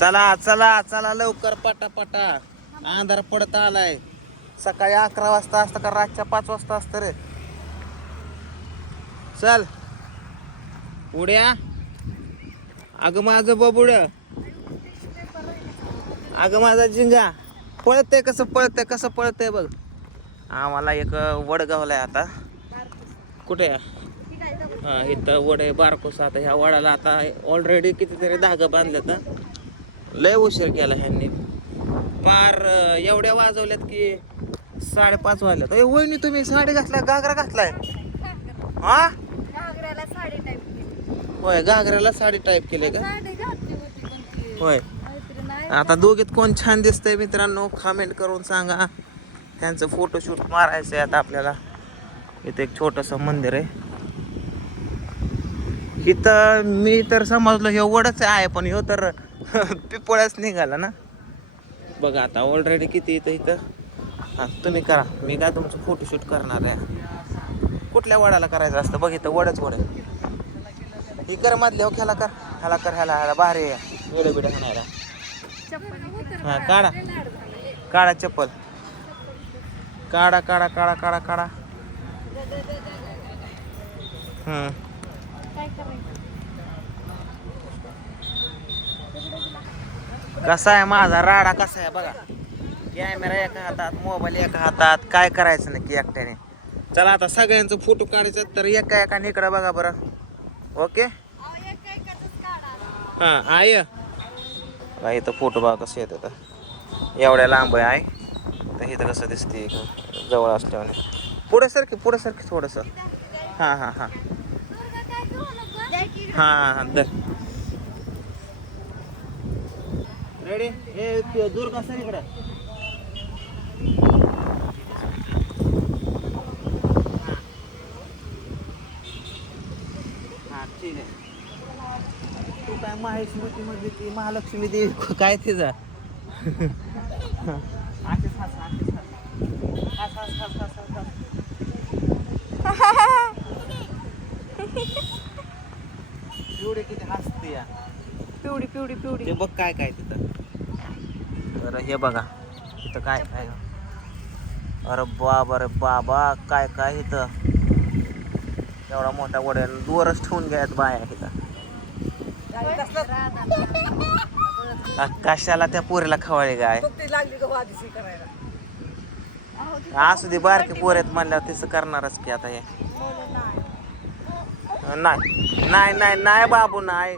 चला चला चला लवकर पटा पटा अंधार पडत आलाय. सकाळी अकरा वाजता असतं का रातच्या पाच वाजता असतं रे? चल. उड्या. अगं माझं बबुड. अगं माझा जिंगा. पळतंय कसं पळतंय कसं पळतंय बघ. आम्हाला एक वडगावला आहे आता. कुठे? हा इथं वड आहे बारकोस आता. ह्या वडाला आता ऑलरेडी कितीतरी धागा बांधल्यात हा. लय उशीर केला ह्यांनी. पार एवढ्या वाजवल्यात की साडेपाच वाजल्यात. ए वहिनी तुम्ही साडी घातलाय गागरा घातलाय? हा? घागऱ्याला साडी टाईप होय गागऱ्याला साडी टाईप केले का? ती होय. आता दोघीत कोण छान दिसतंय मित्रांनो कमेंट करून सांगा. त्यांचं फोटोशूट मारायचं आहे आता आपल्याला. इथे एक छोटंसं मंदिर आहे. इथं मी तर समजलो हे वडच आहे पण ह्यो तर पिपोळाच निघाला ना. बघा आता ऑलरेडी किती येतं इथं? हां तुम्ही करा. मी काय तुमचं फोटोशूट करणार आहे. कुठल्या वडाला करायचं असतं? बघ इथं वडच वड. ही कर मधल्या हो ह्याला कर. ह्याला कर ह्याला ह्याला. भारी आहे. वेडे बिडे हाणायला हां हा काढा. काढा चप्पल. काढा काढा काढा काढा काढा. हम्म काय करायचं कसा आहे माझा राडा कसा आहे बघा. कॅमेरा एका हातात मोबाईल एका हातात. काय करायचं नक्की एकट्याने? चला आता सगळ्यांचं फोटो काढायचं तर एका एका इकडं बघा बरं. ओके हां आय बघा इथं फोटो बघा कसं येतं तर एवढ्या लांब आहे आय तर इथं कसं दिसते जवळ असल्यावर पुढे सारखे पुढे सारखे थोडंसं. हां हां हां. हां काय हां. हां हां दर सर इकडं. हां ठीक आहे. तू काय माहेश्वरी मध्ये ती महालक्ष्मी देवी काय तिचा आशीष हास आशीष. हास हास हास हास हास हास एवढे किती हसते या. पिवडी पिवडी पिवडी. ते बघ काय काय तिथं. बरं हे बघा इथं काय काय? अरे बाबा अरे बाबा काय काय इथं? एवढा मोठा वड्या दोरच ठेवून घ्यायत बाया इथं. कशाला त्या पोरीला खवाळी गाय? असू दे बारके पोऱ्यात म्हणल्यावर तसं करणारच की आता हे. नाही नाही नाही नाही बाबू नाही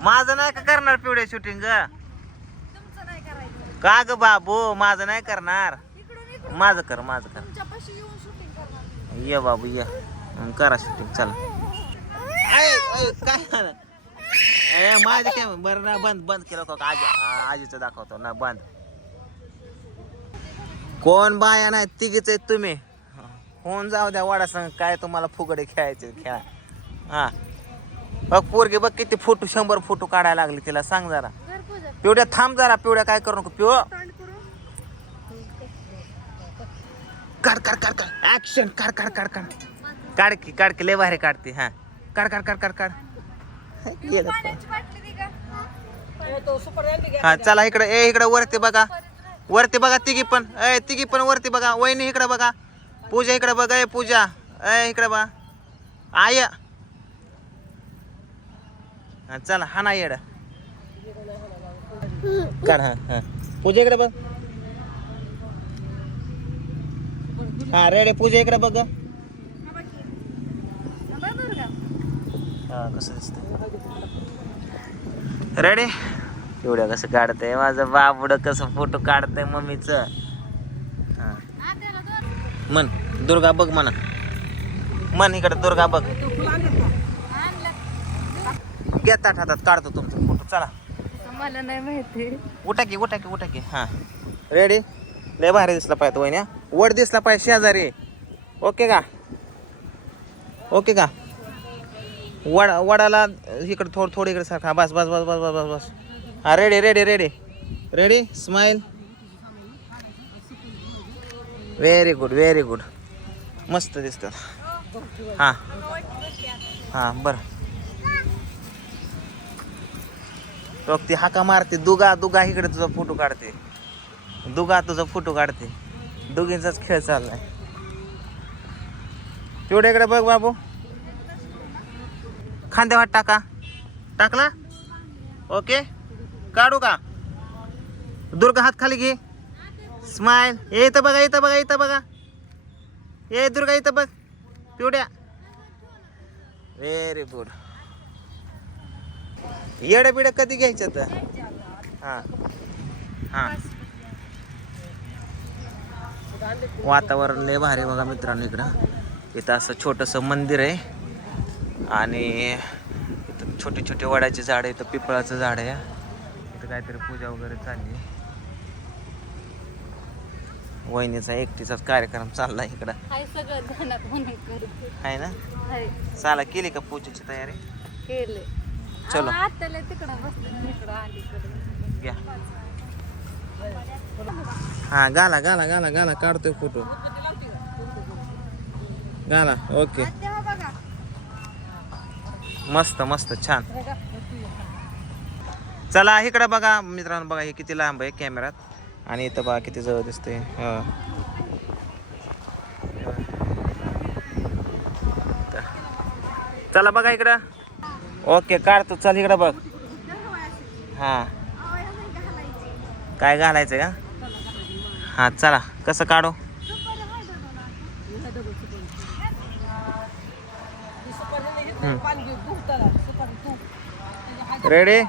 माझं नाही का करणार पिवड्या शूटिंग ग तुमचं नाही करायचं का ग बाबू? माझं नाही करणार. इकडून इकडून. माझं कर माझं कर. तुमच्यापाशी येऊन शूटिंग करणार. ये बाबू ये. करा शूटिंग चला. काय झालं? ए माझं काय बरं ना बंद बंद केलं का? आजी आजीचं दाखवतो. ना बंद. कोण बाया नाही तिघीच आहेत तुम्ही. होऊन जाऊ द्या वाडा सांग काय तुम्हाला फुगडे खेळायचे खेळा. हा. बघ पोरगे बघ किती फोटो शंभर फोटो काढायला लागले तिला. सांग जरा. पिवड्या थांब जरा पिवड्या काय करू नको पिव काढ काढ काढ काढ. ऍक्शन काढ काढ काढ काढ. काढ की काढ की लय भारी काढते हा. काढ काढ काढ काढ काढ. हा चला इकडे ए इकडे वरती बघा. वरती बघा तिघी पण. ए तिघी पण वरती बघा. वहिनी इकडे बघा. पूजा इकडे बघा ए पूजा. ए इकडे बघा. आय हा चला हा नाही येड. काढ हा हा. पूजा इकडे बघ. हा रेडे पूजा इकडे बघ. हा. हा कसं दिसतंय. रेडी? एवढ्या कसं काढतंय? माझं बाबड कसं फोटो काढतंय मम्मीचं? हा. मन दुर्गा बघ म्हणा. मन इकडे दुर्गा बघ. ताट हातात काढतो तुमचा फोटो. चला. मला नाही माहिती. उठा की उठा की उठा की. हां. रेडी लय भारी दिसला पाहिजे वहिन्या वड दिसला पाहिजे शेजारी. ओके का? ओके का? वड वडाला इकडे थोडं थोडं इकडे सारखा. बस बस बस बस बस बस. बस हा ready ready ready ready smile very good very good मस्त दिसतात. हां. हां बरं. तो ती हाका मारते दुगा दुगा इकडे तुझा फोटो काढते. दुगा तुझा फोटो काढते. दोघींचाच खेळ चाललाय. तेवढ्या इकडे बघ बाबू. खांद्यावर टाका. टाकला? ओके. काढू का? दुर्गा हात खाली घे. स्माइल ये इथं बघा इथं बघा इथं बघा. ये दुर्गा इथं बघ. पिवड्या. व्हेरी गुड येड्या बिड्या कधी घ्यायच्या तर? हां. हां. वातावरण लय भारी बघा मित्रांनो इकडं. इथं असं छोटंसं मंदिर आहे. आणि इथं छोटे छोटे वडाचे झाड आहे इथं पिपळाचं झाड आहे. इथं काहीतरी पूजा वगैरे चालली वहिनीचा एकटीचाच कार्यक्रम चाललाय इकडं. आहे ना? चाला केली का पूजेची तयारी? केले. चलो. आत्याला तिकडं बसले इकडं. अलीकडे घ्या. हा गाला गाला गाला गाला काढतोय फोटो. गाला ओके. मस्त मस्त छान. चला इकडे बघा मित्रांनो बघा हे किती लांब आहे कॅमेरात. आणि इथं बघा किती जवळ दिसते चला बघा इकडं. ओके काढतो चल इकडं बघ. हा. काय घालायचं का? हा चला कसं काढू? रेडी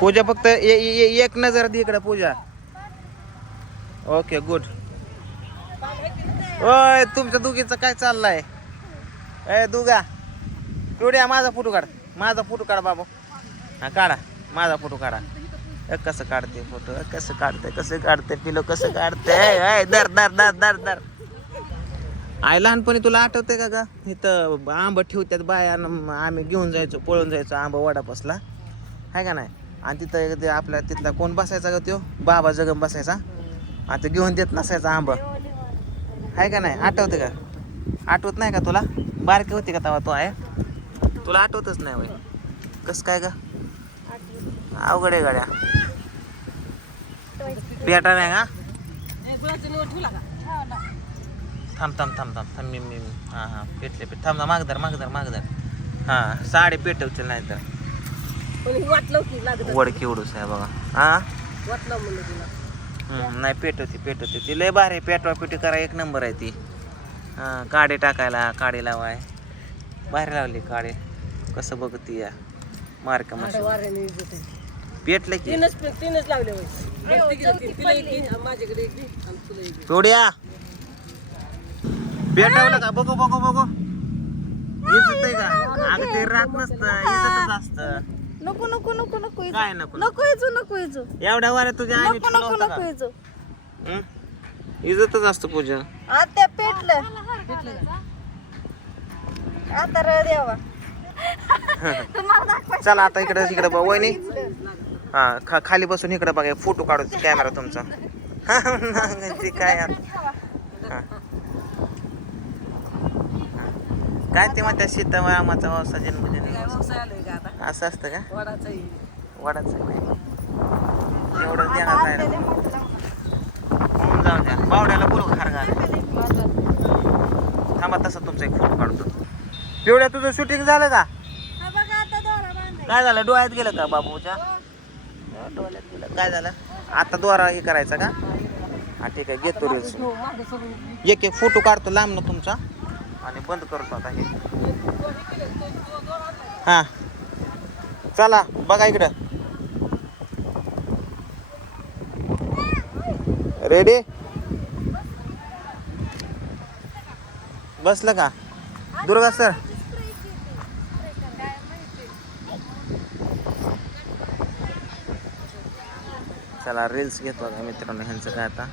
पूजा फक्त एक नजर दे इकडे पूजा. ओके गुड ओय तुमच्या दुगीचं काय चाललंय? ए दुगा पिवड्या माझा फोटो काढ. माझा फोटो काढ बाबा. हा काढा. माझा फोटो काढा. ए, कसं काढते फोटो? कसं काढते? कसं काढते पिलो? कसं काढते? दर दर दर दर दर आई लहानपणी तुला आठवते का ग? इथं आंब ठेवतात बाया आम्ही घेऊन जायचो पळून जायचो आंबा वडापासला. आहे का नाही? आणि तिथं ते आपल्या तिथला कोण बसायचा का तो बाबा जगम बसायचा. आणि तो घेऊन देत नसायचा आंब. आहे का नाही? आठवते का? आठवत नाही का तुला? बारकी होती का तेव्हा तो आहे? तुला आठवतच नाही वय कसं काय का अवघड आहे गाड्या. पेटा नाही का थांब थांब थांब थांब थांब मी मी हां हां पेटले पेट थांब मागदार मागदार मागदार हां साडे पेटवतील नाही तर वडकी उडूस आहे बघा. हां? नाही पेटवते पेटवते. ती लय भारी पेटवा पेटी करा एक नंबर आहे ती. हां काडे टाकायला काडे लावाय. भारी लावली काडे. कसं बघती या मार्का. पेटले की? तीनच लावले माझ्याकडे. पिवड्या पेटवलं का? बघू बघू बघू. इजत का? अगं ते राहत नसतं इजतच असतं. नको नको नको नको. काय नको? नको इजू नको इजू. एवढ्या वाऱ्या तुझ्या आईने नको नको नको का इजू. हं? इज्जतच असतं पूजा. पेटलं. आता रळ द्यावा. तुम्हाला चला आता इकडे इकडे बघ. वहिनी? हा खा खाली बसून इकडे बघा. फोटो काढू कॅमेरा तुमचा. ते काय यार? हा. काय ते म्हणतात सीतारामाचा वावसा जन्मदिन काय व्यवसाय आलोय का आता? असं असतं का? वडाचा नाही एवढं देणार नाही. होऊन जाऊ द्या. बावड्याला बोलू खार थांबा तसं तुमचा एक फोटो काढतो. पिवड्या तुझं शूटिंग झालं का? हा बघा आता दोरा बांधायचा. काय झालं? डोळ्यात गेलं का बाबूच्या? डोळ्यात गेलं. काय झालं? आता दोरा हे करायचा का? हा ठीक आहे. घेतो रील्स हो. एक एक फोटो काढतो. लांब ना तुमचा. आणि बंद करतो आता हे. हा. चला बघा इकडं. रेडी बसलं का? दुर्गा सर चला रील्स घेतो बघा मित्रांनो ह्यांचं काय आता?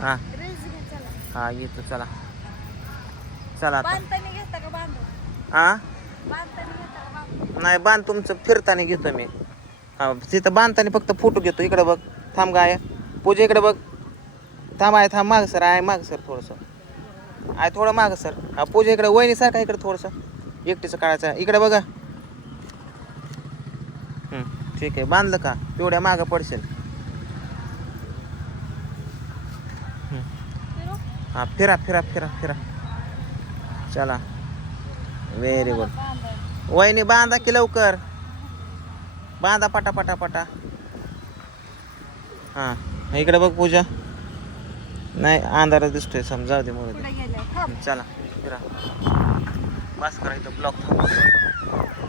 हा? हा येतो चला. चला आता. हा नाही बांध तुमचं फिरताना घेतो मी. हा तिथं बांधताना फक्त फोटो घेतो. इकडे बघ. थांब गाय. पूजा इकडे बघ. थांब आहे थांब माग सर आहे माग सर थोडंसं. आहे थोडं माग सर. हा पूजा इकडे वहिनीसारखा इकडे थोडंसं. एकटीचं काढायचं. इकडे बघा. ठीक आहे. बांधलं का? पिवड्या मागं पडशील? हा फिरा फिरा फिरा फिरा. चला. Very good. वहिनी बांधा की लवकर. बांधा पटा पटा पटा. हा इकडे बघ पूजा. नाही अंधारच दिसतोय समजा दे थांब. चला फिरा बस करा इथं ब्लॉक थांबवतो